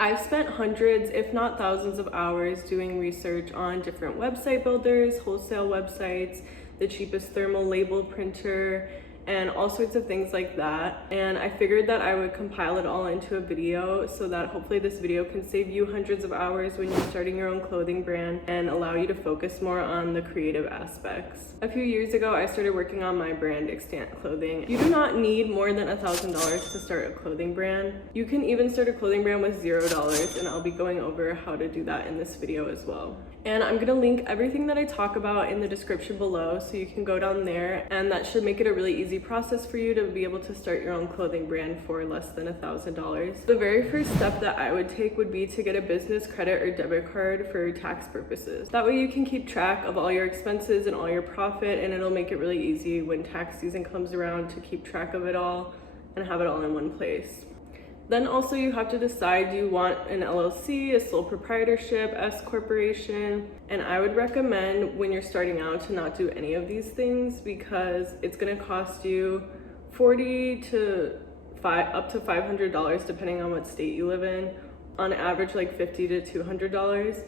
I've spent hundreds, if not thousands of hours doing research on different website builders, wholesale websites, the cheapest thermal label printer, and all sorts of things like that. And I figured that I would compile it all into a video so that hopefully this video can save you hundreds of hours when you're starting your own clothing brand and allow you to focus more on the creative aspects. A few years ago, I started working on my brand, Extant Clothing. You do not need more than $1,000 to start a clothing brand. You can even start a clothing brand with $0, and I'll be going over how to do that in this video as well. And I'm gonna link everything that I talk about in the description below, so you can go down there, and that should make it a really easy process for you to be able to start your own clothing brand for less than $1,000. The very first step that I would take would be to get a business credit or debit card for tax purposes. That way you can keep track of all your expenses and all your profit, and it'll make it really easy when tax season comes around to keep track of it all and have it all in one place. Then also you have to decide, do you want an LLC, a sole proprietorship, S corporation? And I would recommend when you're starting out to not do any of these things, because it's gonna cost you $40 to up to $500 depending on what state you live in. On average, like $50 to $200.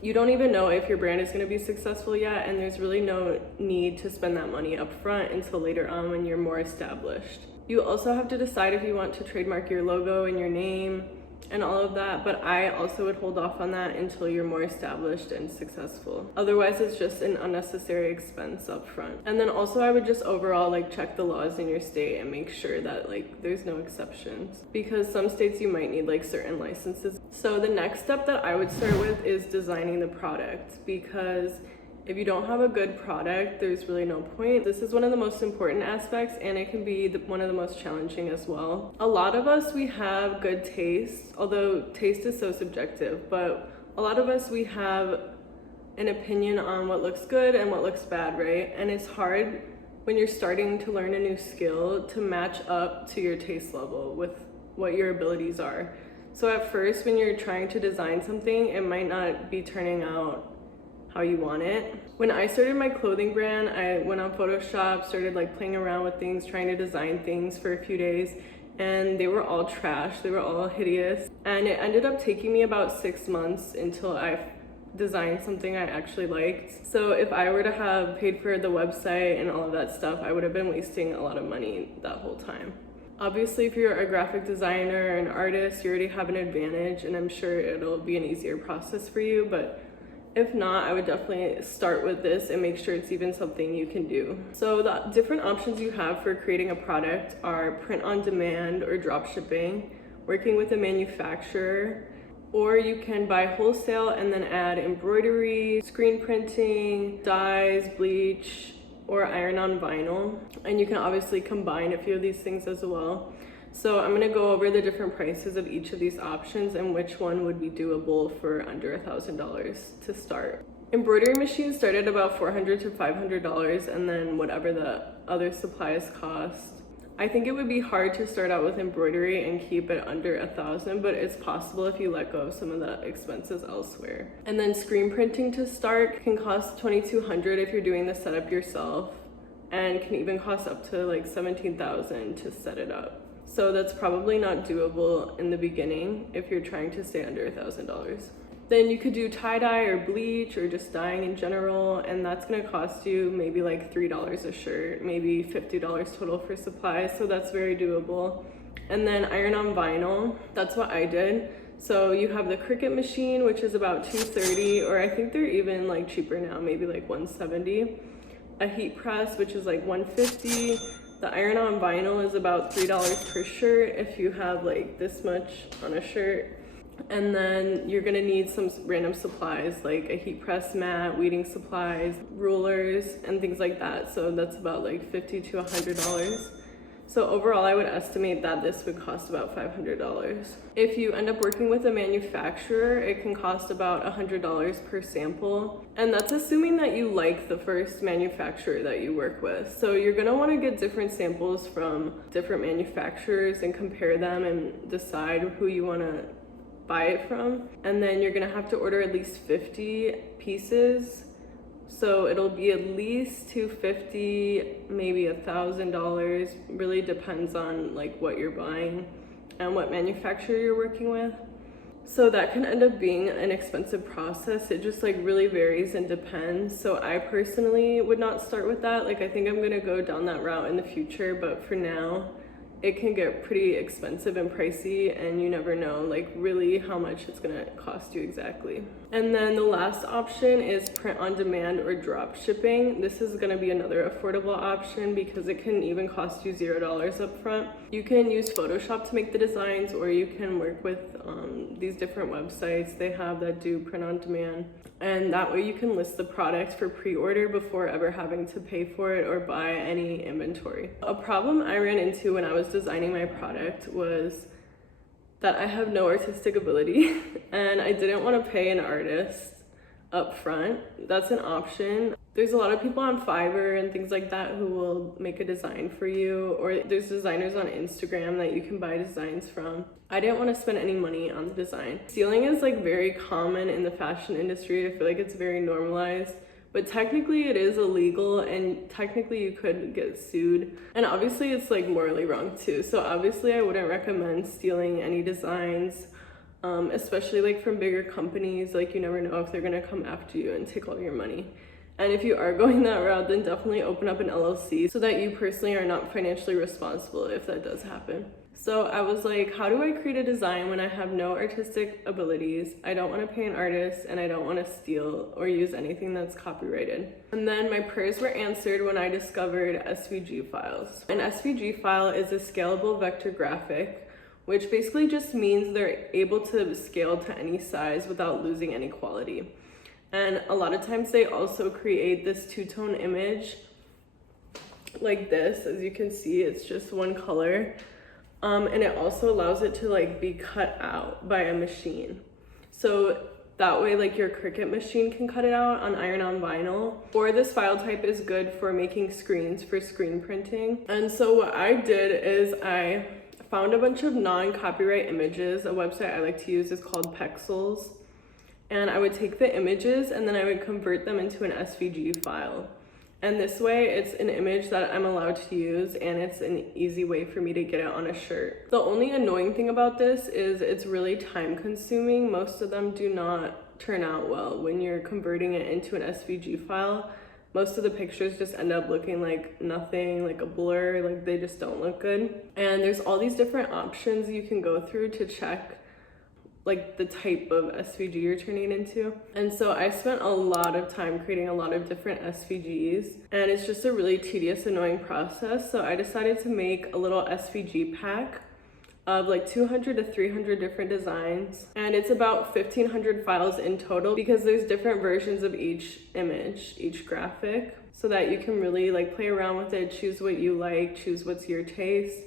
You don't even know if your brand is gonna be successful yet, and there's really no need to spend that money up front until later on when you're more established. You also have to decide if you want to trademark your logo and your name and all of that, but I also would hold off on that until you're more established and successful. Otherwise, it's just an unnecessary expense up front. And then also I would just overall check the laws in your state and make sure that there's no exceptions, because some states you might need certain licenses. So the next step that I would start with is designing the product, because if you don't have a good product, there's really no point. This is one of the most important aspects, and it can be one of the most challenging as well. A lot of us, we have good taste, although taste is so subjective, but a lot of us, we have an opinion on what looks good and what looks bad, right? And it's hard when you're starting to learn a new skill to match up to your taste level with what your abilities are. So at first, when you're trying to design something, it might not be turning out how you want it. When I started my clothing brand, I went on Photoshop, started playing around with things, trying to design things for a few days, and they were all trash, they were all hideous. And it ended up taking me about 6 months until I designed something I actually liked. So if I were to have paid for the website and all of that stuff, I would have been wasting a lot of money that whole time. Obviously, if you're a graphic designer or an artist, you already have an advantage, and I'm sure it'll be an easier process for you, but if not, I would definitely start with this and make sure it's even something you can do. So the different options you have for creating a product are print on demand or drop shipping, working with a manufacturer, or you can buy wholesale and then add embroidery, screen printing, dyes, bleach, or iron on vinyl. And you can obviously combine a few of these things as well. So I'm gonna go over the different prices of each of these options and which one would be doable for under $1,000 to start. Embroidery machines start at about $400 to $500, and then whatever the other supplies cost. I think it would be hard to start out with embroidery and keep it under $1,000, but it's possible if you let go of some of the expenses elsewhere. And then screen printing to start can cost $2,200 if you're doing the setup yourself, and can even cost up to $17,000 to set it up. So that's probably not doable in the beginning if you're trying to stay under $1,000. Then you could do tie-dye or bleach or just dyeing in general, and that's gonna cost you maybe $3 a shirt, maybe $50 total for supplies, so that's very doable. And then iron on vinyl, that's what I did. So you have the Cricut machine, which is about $230, or I think they're even cheaper now, maybe $170. A heat press, which is $150. The iron on vinyl is about $3 per shirt if you have this much on a shirt. And then you're gonna need some random supplies like a heat press mat, weeding supplies, rulers, and things like that. So that's about $50 to $100. So overall, I would estimate that this would cost about $500. If you end up working with a manufacturer, it can cost about $100 per sample. And that's assuming that you like the first manufacturer that you work with. So you're gonna wanna get different samples from different manufacturers and compare them and decide who you wanna buy it from. And then you're gonna have to order at least 50 pieces. So it'll be at least $250, maybe $1,000. Really depends on what you're buying and what manufacturer you're working with. So that can end up being an expensive process. It just like really varies and depends. So I personally would not start with that. Like I think I'm gonna go down that route in the future, but for now, it can get pretty expensive and pricey, and you never know like really how much it's gonna cost you exactly. And then the last option is print on demand or drop shipping. This is gonna be another affordable option because it can even cost you $0 up front. You can use Photoshop to make the designs, or you can work with these different websites they have that do print on demand. And that way you can list the product for pre-order before ever having to pay for it or buy any inventory. A problem I ran into when I was designing my product was that I have no artistic ability and I didn't want to pay an artist up front. That's an option. There's a lot of people on Fiverr and things like that who will make a design for you, or there's designers on Instagram that you can buy designs from. I didn't want to spend any money on the design. Stealing is like very common in the fashion industry. I feel like it's very normalized, but technically it is illegal and technically you could get sued. And obviously it's like morally wrong too. So obviously I wouldn't recommend stealing any designs, especially like from bigger companies. Like you never know if they're gonna come after you and take all your money. And if you are going that route, then definitely open up an LLC so that you personally are not financially responsible if that does happen. So I was like, how do I create a design when I have no artistic abilities? I don't want to pay an artist and I don't want to steal or use anything that's copyrighted. And then my prayers were answered when I discovered SVG files. An SVG file is a scalable vector graphic, which basically just means they're able to scale to any size without losing any quality. And a lot of times they also create this two-tone image like this. As you can see, it's just one color. And it also allows it to like be cut out by a machine. So that way like your Cricut machine can cut it out on iron-on vinyl. Or this file type is good for making screens for screen printing. And so what I did is I found a bunch of non-copyright images. A website I like to use is called Pexels. And I would take the images and then I would convert them into an SVG file. And this way it's an image that I'm allowed to use and it's an easy way for me to get it on a shirt. The only annoying thing about this is it's really time consuming. Most of them do not turn out well when you're converting it into an SVG file. Most of the pictures just end up looking like nothing, like a blur, like they just don't look good. And there's all these different options you can go through to check like the type of SVG you're turning it into. And so I spent a lot of time creating a lot of different SVGs and it's just a really tedious, annoying process. So I decided to make a little SVG pack of like 200 to 300 different designs. And it's about 1,500 files in total because there's different versions of each image, each graphic, so that you can really like play around with it, choose what you like, choose what's your taste.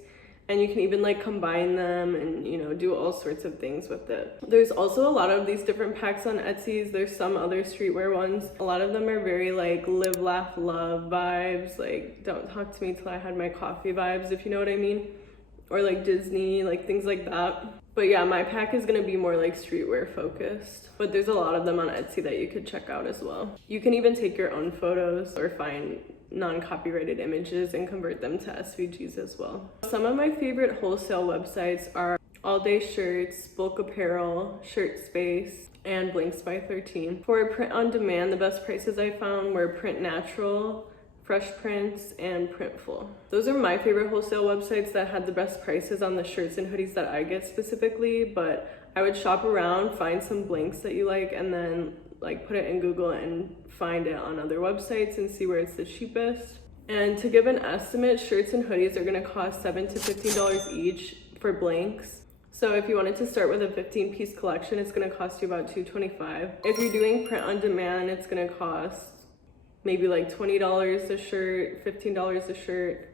And you can even like combine them and, you know, do all sorts of things with it. There's also a lot of these different packs on Etsy. There's some other streetwear ones. A lot of them are very like live, laugh, love vibes. Like don't talk to me till I had my coffee vibes, if you know what I mean. Or like Disney, like things like that. But yeah, my pack is gonna be more like streetwear focused. But there's a lot of them on Etsy that you could check out as well. You can even take your own photos or find non-copyrighted images and convert them to SVGs as well. Some of my favorite wholesale websites are All Day Shirts, Bulk Apparel, Shirt Space, and Blinks by 13. For print on demand, the best prices I found were Print Natural, Fresh Prints, and Printful. Those are my favorite wholesale websites that had the best prices on the shirts and hoodies that I get specifically, but I would shop around, find some blinks that you like, and then like put it in Google and find it on other websites and see where it's the cheapest. And to give an estimate, shirts and hoodies are gonna cost $7 to $15 each for blanks. So if you wanted to start with a 15-piece collection, it's gonna cost you about $225. If you're doing print on demand, it's gonna cost maybe like $20 a shirt, $15 a shirt,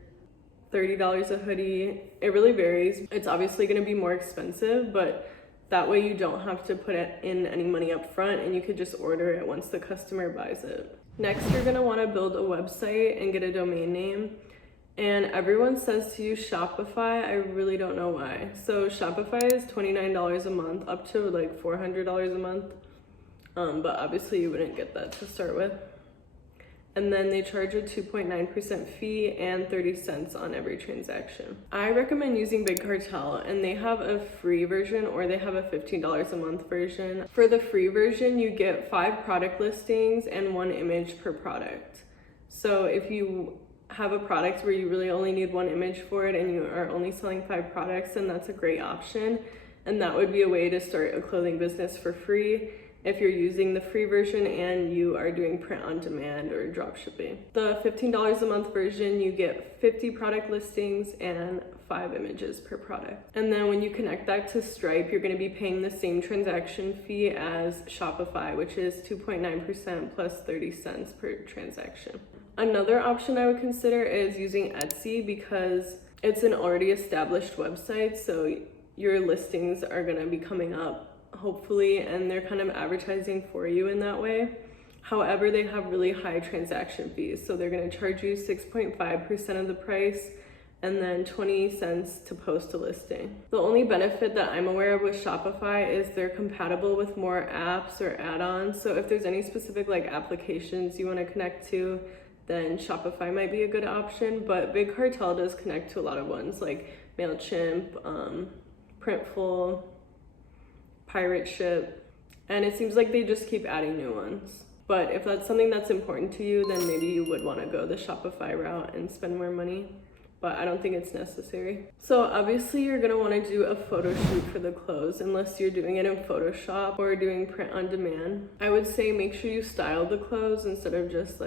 $30 a hoodie. It really varies. It's obviously gonna be more expensive, but that way you don't have to put in any money up front and you could just order it once the customer buys it. Next, you're gonna wanna build a website and get a domain name. And everyone says to use Shopify. I really don't know why. So Shopify is $29 a month, up to like $400 a month. But obviously you wouldn't get that to start with. And then they charge a 2.9% fee and 30 cents on every transaction. I recommend using Big Cartel, and they have a free version or they have a $15 a month version. For the free version, you get 5 product listings and 1 image per product. So if you have a product where you really only need 1 image for it and you are only selling 5 products, then that's a great option. And that would be a way to start a clothing business for free if you're using the free version and you are doing print on demand or drop shipping. The $15 a month version, you get 50 product listings and 5 images per product. And then when you connect that to Stripe, you're gonna be paying the same transaction fee as Shopify, which is 2.9% plus 30 cents per transaction. Another option I would consider is using Etsy because it's an already established website, so your listings are gonna be coming up hopefully, and they're kind of advertising for you in that way. However, they have really high transaction fees, so they're going to charge you 6.5% of the price and then 20 cents to post a listing. The only benefit that I'm aware of with Shopify is they're compatible with more apps or add-ons. So if there's any specific like applications you want to connect to, then Shopify might be a good option. But Big Cartel does connect to a lot of ones like MailChimp, Printful, Pirate Ship, and it seems like they just keep adding new ones. But if that's something that's important to you, then maybe you would want to go the Shopify route and spend more money, but I don't think it's necessary. So obviously you're going to want to do a photo shoot for the clothes unless you're doing it in Photoshop or doing print on demand. I would say make sure you style the clothes instead of just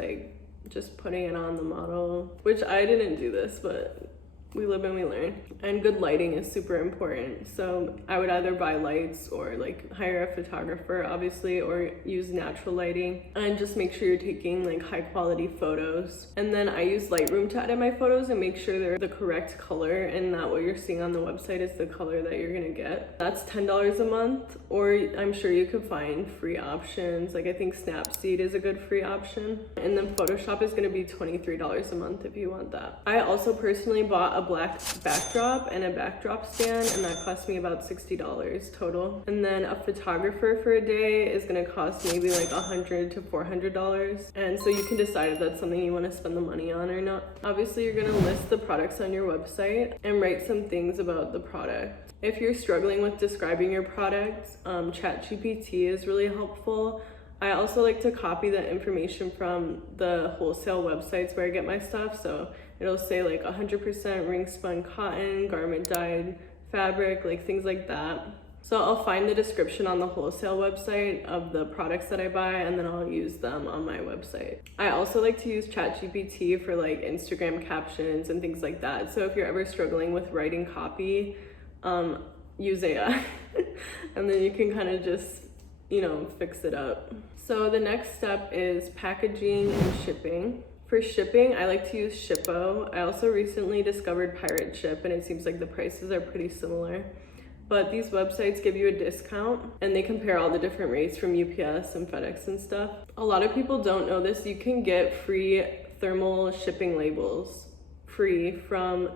putting it on the model, which I didn't do this, but we live and we learn. And good lighting is super important. So I would either buy lights or like hire a photographer, obviously, or use natural lighting, and just make sure you're taking like high quality photos. And then I use Lightroom to edit my photos and make sure they're the correct color and that what you're seeing on the website is the color that you're gonna get. That's $10 a month, or I'm sure you could find free options. Like I think Snapseed is a good free option. And then Photoshop is gonna be $23 a month if you want that. I also personally bought a black backdrop and a backdrop stand, and that cost me about $60 total. And then a photographer for a day is gonna cost maybe like $100 to $400, and so you can decide if that's something you want to spend the money on or not. Obviously you're gonna list the products on your website and write some things about the product. If you're struggling with describing your product, ChatGPT is really helpful. I also like to copy the information from the wholesale websites where I get my stuff, so it'll say like 100% ring spun cotton, garment dyed fabric, like things like that. So I'll find the description on the wholesale website of the products that I buy, and then I'll use them on my website. I also like to use ChatGPT for like Instagram captions and things like that. So if you're ever struggling with writing copy, use AI and then you can kind of just, fix it up. So the next step is packaging and shipping. For shipping, I like to use Shippo. I also recently discovered Pirate Ship, and it seems like the prices are pretty similar. But these websites give you a discount, and they compare all the different rates from UPS and FedEx and stuff. A lot of people don't know this. You can get free thermal shipping labels free from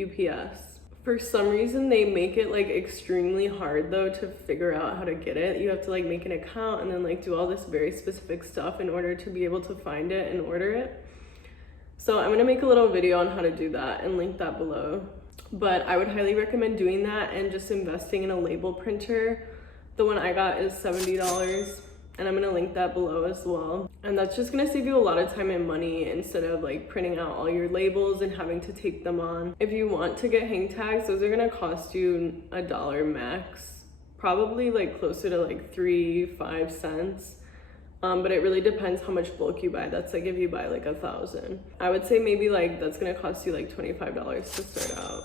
UPS. For some reason, they make it like extremely hard though to figure out how to get it. You have to like make an account and then like do all this very specific stuff in order to be able to find it and order it. So I'm gonna make a little video on how to do that and link that below. But I would highly recommend doing that and just investing in a label printer. The one I got is $70, and I'm gonna link that below as well. And that's just gonna save you a lot of time and money instead of like printing out all your labels and having to tape them on. If you want to get hang tags, those are gonna cost you $1 max, probably like closer to like 3-5 cents. But it really depends how much bulk you buy. That's like if you buy like 1,000. I would say maybe like that's gonna cost you like $25 to start out.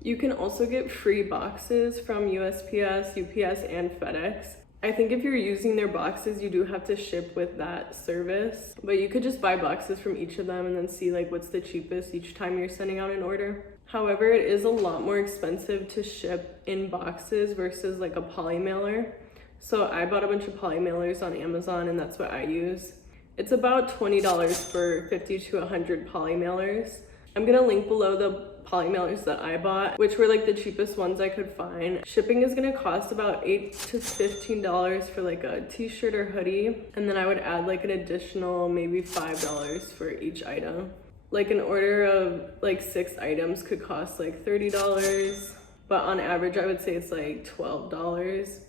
You can also get free boxes from USPS, UPS, and FedEx. I think if you're using their boxes, you do have to ship with that service, but you could just buy boxes from each of them and then see like what's the cheapest each time you're sending out an order. However, it is a lot more expensive to ship in boxes versus like a poly mailer. So I bought a bunch of poly mailers on Amazon, and that's what I use. It's about $20 for 50 to 100 poly mailers. I'm gonna link below the poly mailers that I bought, which were like the cheapest ones I could find. Shipping is gonna cost about $8 to $15 for like a t-shirt or hoodie, and then I would add like an additional maybe $5 for each item. Like an order of like 6 items could cost like $30, but on average I would say it's like $12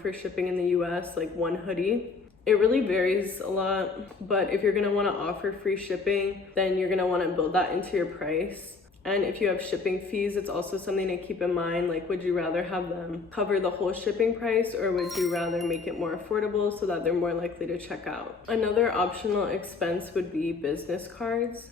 for shipping in the US, like one hoodie. It really varies a lot, but if you're gonna wanna offer free shipping, then you're gonna wanna build that into your price. And if you have shipping fees, it's also something to keep in mind. Like, would you rather have them cover the whole shipping price, or would you rather make it more affordable so that they're more likely to check out? Another optional expense would be business cards.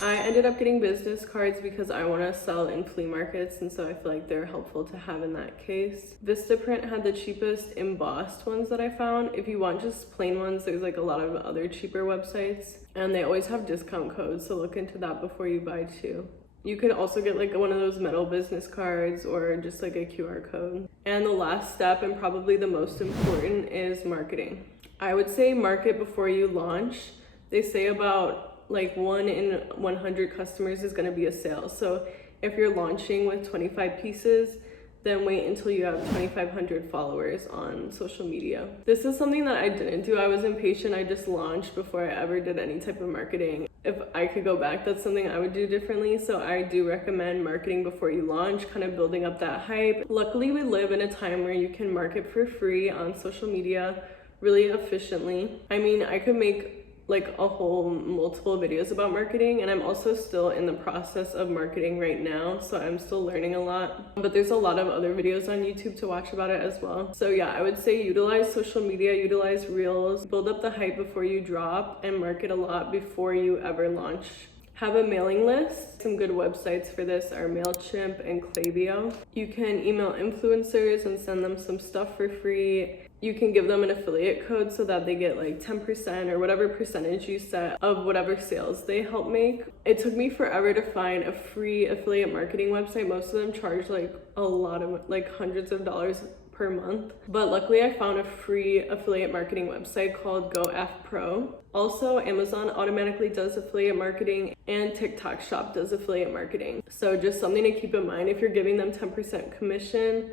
I ended up getting business cards because I want to sell in flea markets, and so I feel like they're helpful to have in that case. Vistaprint had the cheapest embossed ones that I found. If you want just plain ones, there's like a lot of other cheaper websites, and they always have discount codes, so look into that before you buy too. You could also get like one of those metal business cards or just like a QR code. And the last step, and probably the most important, is marketing. I would say market before you launch. They say about like 1 in 100 customers is going to be a sale. So if you're launching with 25 pieces, then wait until you have 2,500 followers on social media. This is something that I didn't do. I was impatient. I just launched before I ever did any type of marketing. If I could go back, that's something I would do differently. So I do recommend marketing before you launch, kind of building up that hype. Luckily, we live in a time where you can market for free on social media really efficiently. I mean, I could make like a whole multiple videos about marketing, and I'm also still in the process of marketing right now, so I'm still learning a lot, but there's a lot of other videos on YouTube to watch about it as well. So yeah, I would say utilize social media, utilize reels, build up the hype before you drop, and market a lot before you ever launch. Have a mailing list. Some good websites for this are MailChimp and Klaviyo. You can email influencers and send them some stuff for free. You can give them an affiliate code so that they get like 10% or whatever percentage you set of whatever sales they help make. It took me forever to find a free affiliate marketing website. Most of them charge like a lot of, like hundreds of dollars per month. But luckily I found a free affiliate marketing website called GoAffPro. Also, Amazon automatically does affiliate marketing, and TikTok Shop does affiliate marketing. So just something to keep in mind. If you're giving them 10% commission,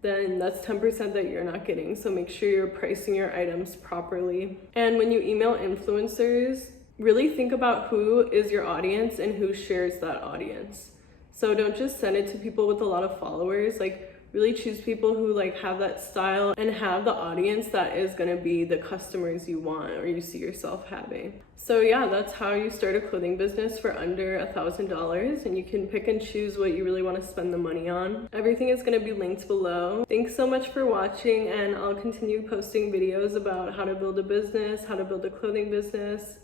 then that's 10% that you're not getting. So make sure you're pricing your items properly. And when you email influencers, really think about who is your audience and who shares that audience. So don't just send it to people with a lot of followers. Like, really choose people who like have that style and have the audience that is going to be the customers you want or you see yourself having. So yeah, that's how you start a clothing business for under $1,000, and you can pick and choose what you really want to spend the money on. Everything is going to be linked below. Thanks so much for watching, and I'll continue posting videos about how to build a business, how to build a clothing business,